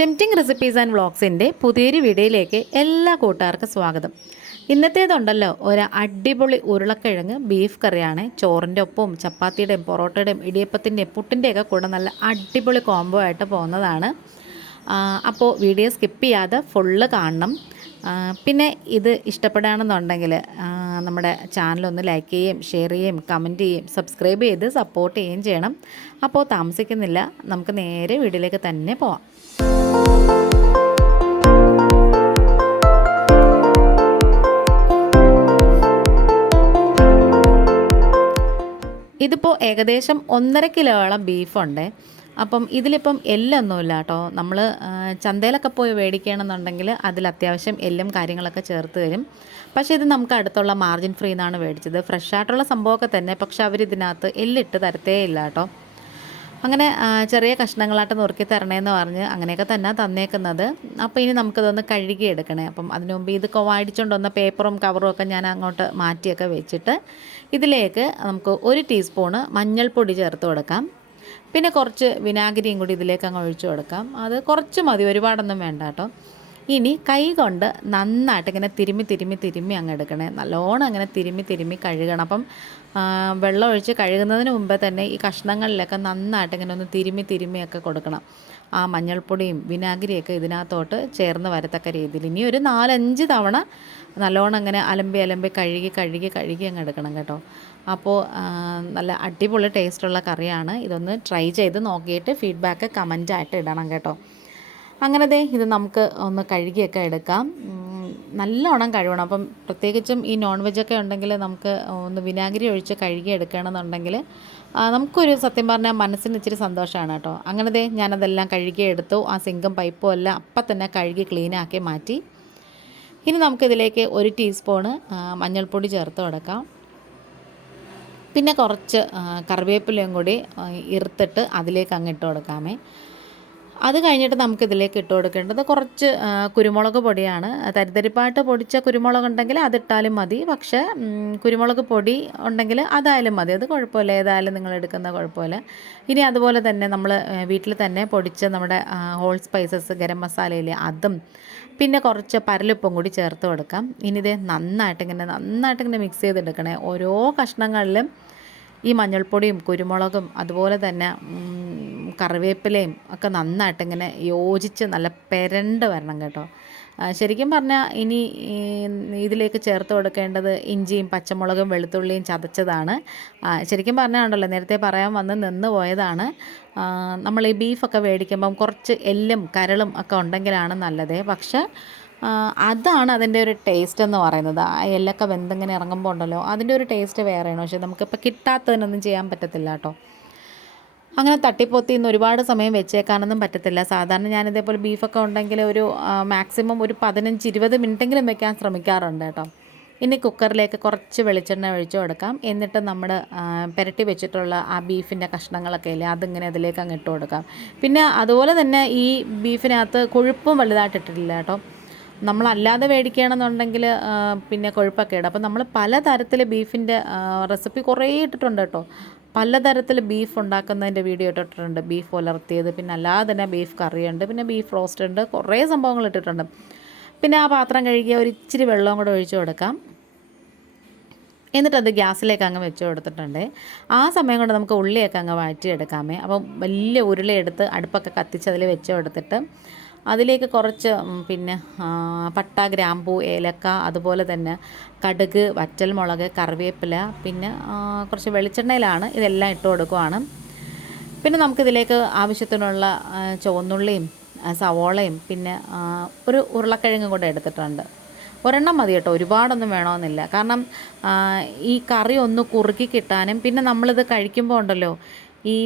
Tempting recipes and വ്ളോഗ്സിന്റെ പുതിയൊരു വീഡിയോയിലേക്ക് എല്ലാ കൂട്ടുകാർക്കും സ്വാഗതം. ഇന്നത്തേതുണ്ടല്ലോ ഒരു അടിപൊളി ഉരുളക്കിഴങ്ങ് ബീഫ് കറിയാണ്. ചോറിന്റെ ഒപ്പവും ചപ്പാത്തിയുടെയും പൊറോട്ടയുടെയും ഇടിയപ്പത്തിന്റെയും പുട്ടിന്റെയൊക്കെ കൂടെ നല്ല അടിപൊളി കോംബോ ആയിട്ട് പോകുന്നതാണ്. അപ്പോൾ വീഡിയോ സ്കിപ്പ് ചെയ്യാതെ ഫുള്ള് കാണണം. പിന്നെ ഇത് ഇഷ്ടപ്പെടുകയാണെന്നുണ്ടെങ്കിൽ നമ്മുടെ ചാനലൊന്ന് ലൈക്ക് ചെയ്യുകയും ഷെയർ ചെയ്യുകയും കമന്റ് ചെയ്യുകയും സബ്സ്ക്രൈബ് ചെയ്ത് സപ്പോർട്ട് ചെയ്യുകയും ചെയ്യണം. അപ്പോൾ താമസിക്കുന്നില്ല നമുക്ക് നേരെ വീട്ടിലേക്ക് തന്നെ പോവാം. ഇതിപ്പോൾ ഏകദേശം ഒന്നര കിലോയോളം ബീഫുണ്ട് അപ്പം ഇതിലിപ്പം എല്ലൊന്നുമില്ല കേട്ടോ നമ്മൾ ചന്തയിലൊക്കെ പോയി മേടിക്കുകയാണെന്നുണ്ടെങ്കിൽ അതിൽ അത്യാവശ്യം എല്ലും കാര്യങ്ങളൊക്കെ ചേർത്ത് തരും. പക്ഷേ ഇത് നമുക്ക് അടുത്തുള്ള മാർജിൻ ഫ്രീ എന്നാണ് മേടിച്ചത്. ഫ്രഷ് ആയിട്ടുള്ള സംഭവമൊക്കെ തന്നെ പക്ഷെ അവർ ഇതിനകത്ത് എല്ലിട്ട് തരത്തേ ഇല്ല കേട്ടോ അങ്ങനെ ചെറിയ കഷ്ണങ്ങളായിട്ട് നുറുക്കി തരണേന്ന് പറഞ്ഞ് അങ്ങനെയൊക്കെ തന്നെ തന്നേക്കുന്നത്. അപ്പോൾ ഇനി നമുക്കിതൊന്ന് കഴുകി എടുക്കണേ. അപ്പം അതിനു മുമ്പ് ഇത് വാടിച്ചുകൊണ്ട് വന്ന പേപ്പറും കവറും ഒക്കെ ഞാൻ അങ്ങോട്ട് മാറ്റിയൊക്കെ വെച്ചിട്ട് ഇതിലേക്ക് നമുക്ക് ഒരു ടീസ്പൂണ് മഞ്ഞൾപ്പൊടി ചേർത്ത് കൊടുക്കാം. പിന്നെ കുറച്ച് വിനാഗിരിയും കൂടി ഇതിലേക്ക് അങ്ങ് ഒഴിച്ചു കൊടുക്കാം. അത് കുറച്ച് മതി ഒരുപാടൊന്നും വേണ്ട കേട്ടോ. ഇനി കൈ കൊണ്ട് നന്നായിട്ട് ഇങ്ങനെ തിരുമ്മി തിരുമ്മി തിരുമ്മി അങ്ങ് എടുക്കണേ. നല്ലോണം അങ്ങനെ തിരുമ്മി തിരുമ്മി കഴുകണം. അപ്പം വെള്ളം ഒഴിച്ച് കഴുകുന്നതിന് മുമ്പേ തന്നെ ഈ കഷ്ണങ്ങളിലൊക്കെ നന്നായിട്ട് ഇങ്ങനെ ഒന്ന് തിരുമ്മി തിരുമ്മിയൊക്കെ കൊടുക്കണം. ആ മഞ്ഞൾപ്പൊടിയും വിനാഗിരിയൊക്കെ ഇതിനകത്തോട്ട് ചേർന്ന് വരത്തക്ക രീതിയിൽ. ഇനി ഒരു നാലഞ്ച് തവണ നല്ലോണം അങ്ങനെ അലമ്പി അലമ്പി കഴുകി കഴുകി കഴുകി അങ്ങ് എടുക്കണം കേട്ടോ. അപ്പോൾ നല്ല അടിപൊളി ടേസ്റ്റുള്ള കറിയാണ്. ഇതൊന്ന് ട്രൈ ചെയ്ത് നോക്കിയിട്ട് ഫീഡ്ബാക്ക് കമന്റായിട്ട് ഇടണം കേട്ടോ. അങ്ങനെ ദേ ഇത് നമുക്ക് ഒന്ന് കഴുകിയൊക്കെ എടുക്കാം. നല്ലോണം കഴുകണം. അപ്പം പ്രത്യേകിച്ചും ഈ നോൺ വെജൊക്കെ ഉണ്ടെങ്കിൽ നമുക്ക് ഒന്ന് വിനാഗിരി ഒഴിച്ച് കഴുകി എടുക്കണമെന്നുണ്ടെങ്കിൽ നമുക്കൊരു സത്യം പറഞ്ഞാൽ മനസ്സിന് ഇച്ചിരി സന്തോഷമാണ് കേട്ടോ. അങ്ങനെ ദേ ഞാനതെല്ലാം കഴുകി എടുത്തു ആ സിങ്കും പൈപ്പും എല്ലാം അപ്പം തന്നെ കഴുകി ക്ലീനാക്കി മാറ്റി. ഇനി നമുക്കിതിലേക്ക് ഒരു ടീസ്പൂണ് മഞ്ഞൾപ്പൊടി ചേർത്ത് കൊടുക്കാം. പിന്നെ കുറച്ച് കറിവേപ്പിലയും കൂടി ഇറുത്തിട്ട് അതിലേക്ക് അങ്ങിട്ട് കൊടുക്കാമേ. അത് കഴിഞ്ഞിട്ട് നമുക്ക് ഇതിലേക്ക് ഇട്ട് കൊടുക്കേണ്ടത് കുറച്ച് കുരുമുളക് പൊടിയാണ്. തരിതരിപ്പായിട്ട് പൊടിച്ച കുരുമുളക് ഉണ്ടെങ്കിൽ അതിട്ടാലും മതി. പക്ഷേ കുരുമുളക് പൊടി ഉണ്ടെങ്കിൽ അതായാലും മതി. അത് കുഴപ്പമില്ല. ഏതായാലും നിങ്ങൾ എടുക്കുന്ന കുഴപ്പമില്ല. ഇനി അതുപോലെ തന്നെ നമ്മൾ വീട്ടിൽ തന്നെ പൊടിച്ച നമ്മുടെ ഹോൾ സ്പൈസസ് ഗരം മസാലയിൽ അതും പിന്നെ കുറച്ച് പരലുപ്പും കൂടി ചേർത്ത് കൊടുക്കാം. ഇനി ഇത് നന്നായിട്ട് ഇങ്ങനെ നന്നായിട്ട് ഇങ്ങനെ മിക്സ് ചെയ്തെടുക്കണേ. ഓരോ കഷ്ണങ്ങളിലും ഈ മഞ്ഞൾപ്പൊടിയും കുരുമുളകും അതുപോലെ തന്നെ കറിവേപ്പിലയും ഒക്കെ നന്നായിട്ട് ഇങ്ങനെ യോജിച്ച് നല്ല പെരണ്ട് വരണം കേട്ടോ. ശരിക്കും പറഞ്ഞാൽ ഇനി ഇതിലേക്ക് ചേർത്ത് കൊടുക്കേണ്ടത് ഇഞ്ചിയും പച്ചമുളകും വെളുത്തുള്ളിയും ചതച്ചതാണ്. ശരിക്കും പറഞ്ഞാൽ ഉണ്ടല്ലോ നേരത്തെ പറയാൻ വന്ന് നിന്ന് പോയതാണ്. നമ്മൾ ഈ ബീഫൊക്കെ മേടിക്കുമ്പം കുറച്ച് എല്ലും കരളും ഒക്കെ ഉണ്ടെങ്കിലാണ് നല്ലത്. പക്ഷേ അതാണ് അതിന്റെ ഒരു ടേസ്റ്റ് എന്ന് പറയുന്നത്. ആ എല്ലൊക്കെ വെന്തിങ്ങനെ ഇറങ്ങുമ്പോൾ ഉണ്ടല്ലോ അതിന്റെ ഒരു ടേസ്റ്റ് വേറെയാണ്. പക്ഷേ നമുക്കിപ്പോൾ കിട്ടാത്തതിനൊന്നും ചെയ്യാൻ പറ്റത്തില്ല കേട്ടോ. അങ്ങനെ തട്ടിപ്പൊത്തി ഇന്ന് ഒരുപാട് സമയം വെച്ചേക്കാനൊന്നും പറ്റത്തില്ല. സാധാരണ ഞാൻ ഇതേപോലെ ബീഫൊക്കെ ഉണ്ടെങ്കിൽ ഒരു മാക്സിമം ഒരു പതിനഞ്ച് ഇരുപത് മിനിറ്റെങ്കിലും വെക്കാൻ ശ്രമിക്കാറുണ്ട് കേട്ടോ. ഇനി കുക്കറിലേക്ക് കുറച്ച് വെളിച്ചെണ്ണ ഒഴിച്ചു കൊടുക്കാം. എന്നിട്ട് നമ്മൾ പുരട്ടി വെച്ചിട്ടുള്ള ആ ബീഫിന്റെ കഷ്ണങ്ങളൊക്കെ ഇല്ലേ അതിങ്ങനെ അതിലേക്ക് അങ്ങ് ഇട്ട് കൊടുക്കാം. പിന്നെ അതുപോലെ തന്നെ ഈ ബീഫിനകത്ത് കൊഴുപ്പും വലുതായിട്ട് ഇട്ടിട്ടില്ല കേട്ടോ. നമ്മളല്ലാതെ മേടിക്കുകയാണെന്നുണ്ടെങ്കിൽ പിന്നെ കൊഴുപ്പൊക്കെ ഇടും അപ്പോൾ നമ്മൾ പലതരത്തിൽ ബീഫിന്റെ റെസിപ്പി കുറേ ഇട്ടിട്ടുണ്ട് കേട്ടോ. പലതരത്തിൽ ബീഫ് ഉണ്ടാക്കുന്നതിന്റെ വീഡിയോ ഇട്ടിട്ടുണ്ട്. ബീഫ് ഉലർത്തിയത് പിന്നെ അല്ലാതെ തന്നെ ബീഫ് കറിയുണ്ട് പിന്നെ ബീഫ് റോസ്റ്റ് ഉണ്ട് കുറേ സംഭവങ്ങൾ ഇട്ടിട്ടുണ്ട്. പിന്നെ ആ പാത്രം കഴുകിയ ഒരു ഇച്ചിരി വെള്ളവും കൂടെ ഒഴിച്ചു കൊടുക്കാം. എന്നിട്ടത് ഗ്യാസിലേക്ക് അങ്ങ് വെച്ച് കൊടുത്തിട്ടുണ്ട്. ആ സമയം കൊണ്ട് നമുക്ക് ഉള്ളിയൊക്കെ അങ്ങ് വഴറ്റിയെടുക്കാമേ. അപ്പം വലിയ ഉരുളയെടുത്ത് അടുപ്പൊക്കെ കത്തിച്ച് അതിൽ വെച്ച് കൊടുത്തിട്ട് അതിലേക്ക് കുറച്ച് പിന്നെ പട്ട ഗ്രാമ്പൂ ഏലക്ക അതുപോലെ തന്നെ കടുക് വറ്റൽമുളക് കറിവേപ്പില പിന്നെ കുറച്ച് വെളിച്ചെണ്ണയിലാണ് ഇതെല്ലാം ഇട്ട് കൊടുക്കുവാണ്. പിന്നെ നമുക്കിതിലേക്ക് ആവശ്യത്തിനുള്ള ചുവന്നുള്ളിയും സവോളയും പിന്നെ ഒരു ഉരുളക്കിഴങ്ങും കൂടെ എടുത്തിട്ടുണ്ട്. ഒരെണ്ണം മതി കേട്ടോ ഒരുപാടൊന്നും വേണമെന്നില്ല. കാരണം ഈ കറി ഒന്ന് കുറുക്കി കിട്ടാനും പിന്നെ നമ്മളിത് കഴിക്കുമ്പോൾ ഉണ്ടല്ലോ ഈ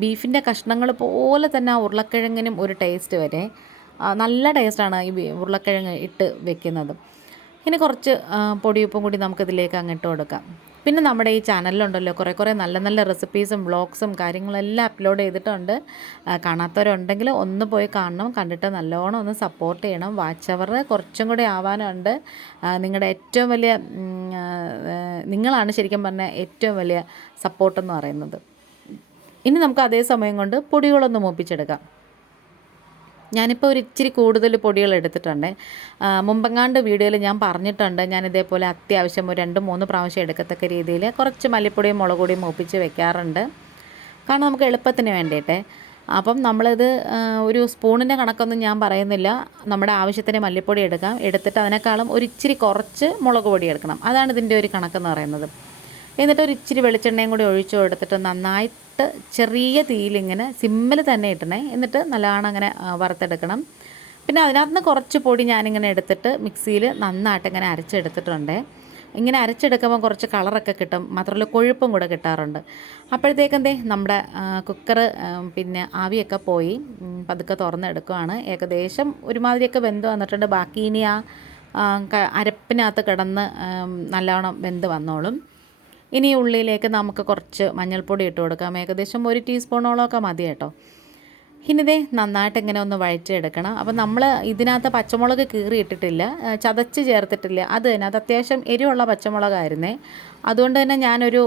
ബീഫിന്റെ കഷ്ണങ്ങൾ പോലെ തന്നെ ആ ഉരുളക്കിഴങ്ങിനും ഒരു ടേസ്റ്റ് വരെ. നല്ല ടേസ്റ്റാണ് ഈ ഉരുളക്കിഴങ്ങ് ഇട്ട് വെക്കുന്നത്. ഇനി കുറച്ച് പൊടിയുപ്പും കൂടി നമുക്കിതിലേക്ക് അങ്ങ് ഇട്ട് കൊടുക്കാം. പിന്നെ നമ്മുടെ ഈ ചാനലിലുണ്ടല്ലോ കുറേ കുറേ നല്ല നല്ല റെസിപ്പീസും വ്ളോഗ്സും കാര്യങ്ങളെല്ലാം അപ്ലോഡ് ചെയ്തിട്ടുണ്ട്. കാണാത്തവരുണ്ടെങ്കിൽ ഒന്ന് പോയി കാണണം. കണ്ടിട്ട് നല്ലോണം ഒന്ന് സപ്പോർട്ട് ചെയ്യണം. വാച്ച് അവർ കുറച്ചും കൂടി ആവാനുണ്ട്. നിങ്ങളുടെ ഏറ്റവും വലിയ നിങ്ങളാണ് ശരിക്കും പറഞ്ഞാൽ ഏറ്റവും വലിയ സപ്പോർട്ടെന്ന് പറയുന്നത്. ഇനി നമുക്ക് അതേ സമയം കൊണ്ട് പൊടികളൊന്ന് മൂപ്പിച്ചെടുക്കാം. ഞാനിപ്പോൾ ഒരു ഇച്ചിരി കൂടുതൽ പൊടികൾ എടുത്തിട്ടുണ്ട്. മുമ്പെങ്ങാണ്ട് വീഡിയോയിൽ ഞാൻ പറഞ്ഞിട്ടുണ്ട്. ഞാൻ ഇതേപോലെ അത്യാവശ്യം ഒരു രണ്ട് മൂന്ന് പ്രാവശ്യം എടുക്കത്തക്ക രീതിയിൽ കുറച്ച് മല്ലിപ്പൊടിയും മുളക് മൂപ്പിച്ച് വെക്കാറുണ്ട്. കാരണം നമുക്ക് എളുപ്പത്തിന് വേണ്ടിയിട്ട്. അപ്പം നമ്മളിത് ഒരു സ്പൂണിന്റെ കണക്കൊന്നും ഞാൻ പറയുന്നില്ല. നമ്മുടെ ആവശ്യത്തിന് മല്ലിപ്പൊടി എടുക്കാം. എടുത്തിട്ട് അതിനേക്കാളും ഒരു ഇച്ചിരി കുറച്ച് മുളക് പൊടി എടുക്കണം. അതാണ് ഇതിന്റെ ഒരു കണക്കെന്ന് പറയുന്നത്. എന്നിട്ട് ഒരു ഇച്ചിരി വെളിച്ചെണ്ണയും കൂടി ഒഴിച്ചു കൊടുത്തിട്ട് നന്നായിട്ട് ചെറിയ തീയിലിങ്ങനെ സിമ്മിൽ തന്നെ ഇടണേ. എന്നിട്ട് നല്ലവണ്ണം അങ്ങനെ വറുത്തെടുക്കണം. പിന്നെ അതിനകത്ത് നിന്ന് കുറച്ച് പൊടി ഞാനിങ്ങനെ എടുത്തിട്ട് മിക്സിയിൽ നന്നായിട്ട് ഇങ്ങനെ അരച്ചെടുത്തിട്ടുണ്ട്. ഇങ്ങനെ അരച്ചെടുക്കുമ്പോൾ കുറച്ച് കളറൊക്കെ കിട്ടും. മാത്രമല്ല കൊഴുപ്പും കൂടെ കിട്ടാറുണ്ട്. അപ്പോഴത്തേക്കെന്തേ നമ്മുടെ കുക്കർ പിന്നെ ആവിയൊക്കെ പോയി. പതുക്കെ തുറന്നെടുക്കുവാണ്. ഏകദേശം ഒരുമാതിരിയൊക്കെ വെന്ത് വന്നിട്ടുണ്ട്. ബാക്കി ഇനി ആ അരപ്പിനകത്ത് കിടന്ന് നല്ലവണ്ണം വെന്ത് വന്നോളും. ഇനി ഉള്ളിയിലേക്ക് നമുക്ക് കുറച്ച് മഞ്ഞൾപ്പൊടി ഇട്ട് കൊടുക്കാം. ഏകദേശം ഒരു ടീസ്പൂണോളമൊക്കെ മതി കേട്ടോ. ഇനി ദേ നന്നായിട്ട് ഇങ്ങനെ ഒന്ന് വഴറ്റിയെടുക്കണം. അപ്പം നമ്മൾ ഇതിനകത്ത് പച്ചമുളക് കീറി ഇട്ടിട്ടില്ല ചതച്ച് ചേർത്തിട്ടില്ല. അത് തന്നെ അത് അത്യാവശ്യം എരിവുള്ള പച്ചമുളകായിരുന്നേ. അതുകൊണ്ട് തന്നെ ഞാനൊരു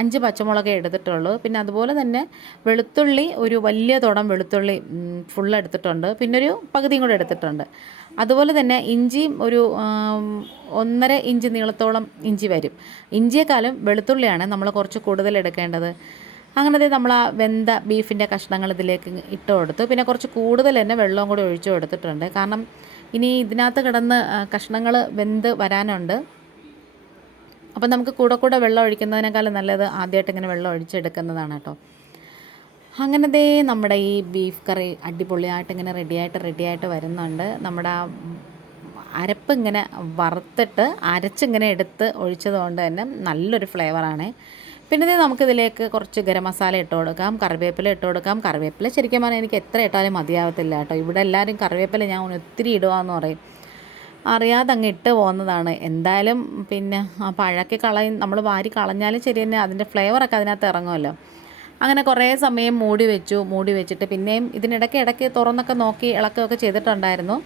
അഞ്ച് പച്ചമുളകേ എടുത്തിട്ടുള്ളൂ. പിന്നെ അതുപോലെ തന്നെ വെളുത്തുള്ളി ഒരു വലിയ തുടം വെളുത്തുള്ളി ഫുൾ എടുത്തിട്ടുണ്ട്. പിന്നെ ഒരു പകുതിയും കൂടെ എടുത്തിട്ടുണ്ട്. അതുപോലെ തന്നെ ഇഞ്ചിയും ഒരു ഒന്നര ഇഞ്ച് നീളത്തോളം ഇഞ്ചി വരും. ഇഞ്ചിയെക്കാളും വെളുത്തുള്ളിയാണ് നമ്മൾ കുറച്ച് കൂടുതൽ എടുക്കേണ്ടത്. അങ്ങനെ ദേ നമ്മൾ ആ വെന്ത ബീഫിന്റെ കഷ്ണങ്ങൾ ഇതിലേക്ക് ഇട്ട് കൊടുത്തു. പിന്നെ കുറച്ച് കൂടുതൽ തന്നെ വെള്ളവും കൂടി ഒഴിച്ചു കൊടുത്തിട്ടുണ്ട്. കാരണം ഇനി ഇതിനകത്ത് കിടന്ന് കഷ്ണങ്ങൾ വെന്ത് വരാനുണ്ട്. അപ്പം നമുക്ക് കൂടെ കൂടെ വെള്ളം ഒഴിക്കുന്നതിനേക്കാളും നല്ലത് ആദ്യമായിട്ട് ഇങ്ങനെ വെള്ളം ഒഴിച്ചെടുക്കുന്നതാണ് കേട്ടോ. അങ്ങനത്തെ നമ്മുടെ ഈ ബീഫ് കറി അടിപൊളിയായിട്ട് ഇങ്ങനെ റെഡിയായിട്ട് റെഡിയായിട്ട് വരുന്നുണ്ട്. നമ്മുടെ ആ അരപ്പ് ഇങ്ങനെ വറുത്തിട്ട് അരച്ചിങ്ങനെ എടുത്ത് ഒഴിച്ചതുകൊണ്ട് തന്നെ നല്ലൊരു ഫ്ലേവറാണ്. പിന്നെ നമുക്കിതിലേക്ക് കുറച്ച് ഗരം മസാല ഇട്ട് കൊടുക്കാം കറിവേപ്പില ഇട്ട് കൊടുക്കാം. കറിവേപ്പില ശരിക്കും പറഞ്ഞാൽ എനിക്ക് എത്ര ഇട്ടാലും മതിയാവത്തില്ല കേട്ടോ. ഇവിടെ എല്ലാവരും കറിവേപ്പില ഞാൻ ഒത്തിരി ഇടുകയെന്ന് പറയും. അറിയാതെ അങ്ങ് ഇട്ട് പോകുന്നതാണ് എന്തായാലും പിന്നെ ആ പഴക്കി കളയും നമ്മൾ വാരി കളഞ്ഞാലും ശരി തന്നെ അതിന്റെ ഫ്ലേവറൊക്കെ അതിനകത്ത് ഇറങ്ങുമല്ലോ അങ്ങനെ കുറേ സമയം മൂടി വെച്ചു മൂടി വെച്ചിട്ട് പിന്നെയും ഇതിനിടയ്ക്ക് ഇടയ്ക്ക് തുറന്നൊക്കെ നോക്കി ഇളക്കുകയൊക്കെ ചെയ്തിട്ടുണ്ടായിരുന്നു.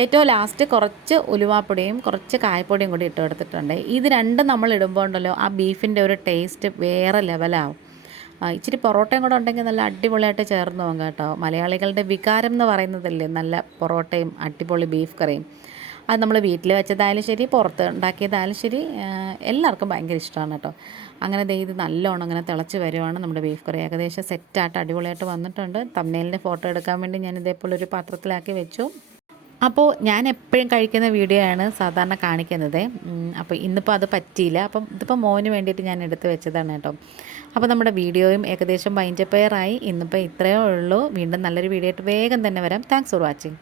ഏറ്റവും ലാസ്റ്റ് കുറച്ച് ഉലുവാപ്പൊടിയും കുറച്ച് കായപ്പൊടിയും കൂടി ഇട്ട് കൊടുത്തിട്ടുണ്ട്. ഇത് രണ്ടും നമ്മൾ ഇടുമ്പോൾ ഉണ്ടല്ലോ ആ ബീഫിന്റെ ഒരു ടേസ്റ്റ് വേറെ ലെവലാവും ഇച്ചിരി പൊറോട്ടയും കൂടെ ഉണ്ടെങ്കിൽ നല്ല അടിപൊളിയായിട്ട് ചേർന്ന് പോകും കേട്ടോ. മലയാളികളുടെ വികാരം എന്ന് പറയുന്നതല്ലേ നല്ല പൊറോട്ടയും അടിപൊളി ബീഫ് കറിയും. അത് നമ്മൾ വീട്ടിൽ വെച്ചതായാലും ശരി പുറത്ത് ഉണ്ടാക്കിയതായാലും ശരി എല്ലാവർക്കും ഭയങ്കര ഇഷ്ടമാണ് കേട്ടോ. അങ്ങനെ ദേ ഇത് നല്ലോണം അങ്ങനെ തിളച്ച് വരുവാണ് നമ്മുടെ ബീഫ് കറി. ഏകദേശം സെറ്റായിട്ട് അടിപൊളിയായിട്ട് വന്നിട്ടുണ്ട്. തമ്മേലിന്റെ ഫോട്ടോ എടുക്കാൻ വേണ്ടി ഞാൻ ഇതേപോലെ ഒരു പാത്രത്തിലാക്കി വെച്ചു. അപ്പോൾ ഞാൻ എപ്പോഴും കഴിക്കുന്ന വീഡിയോ ആണ് സാധാരണ കാണിക്കുന്നത്. അപ്പോൾ ഇന്നിപ്പോൾ അത് പറ്റിയില്ല. അപ്പം ഇതിപ്പോൾ മോന് വേണ്ടിയിട്ട് ഞാൻ എടുത്ത് വെച്ചതാണ് കേട്ടോ. അപ്പോൾ നമ്മുടെ വീഡിയോയും ഏകദേശം വൈൻഡപ്പ് ആയി. ഇന്നിപ്പോൾ ഇത്രയേ ഉള്ളൂ. വീണ്ടും നല്ലൊരു വീഡിയോ ആയിട്ട് വേഗം തന്നെ വരാം. Thanks for watching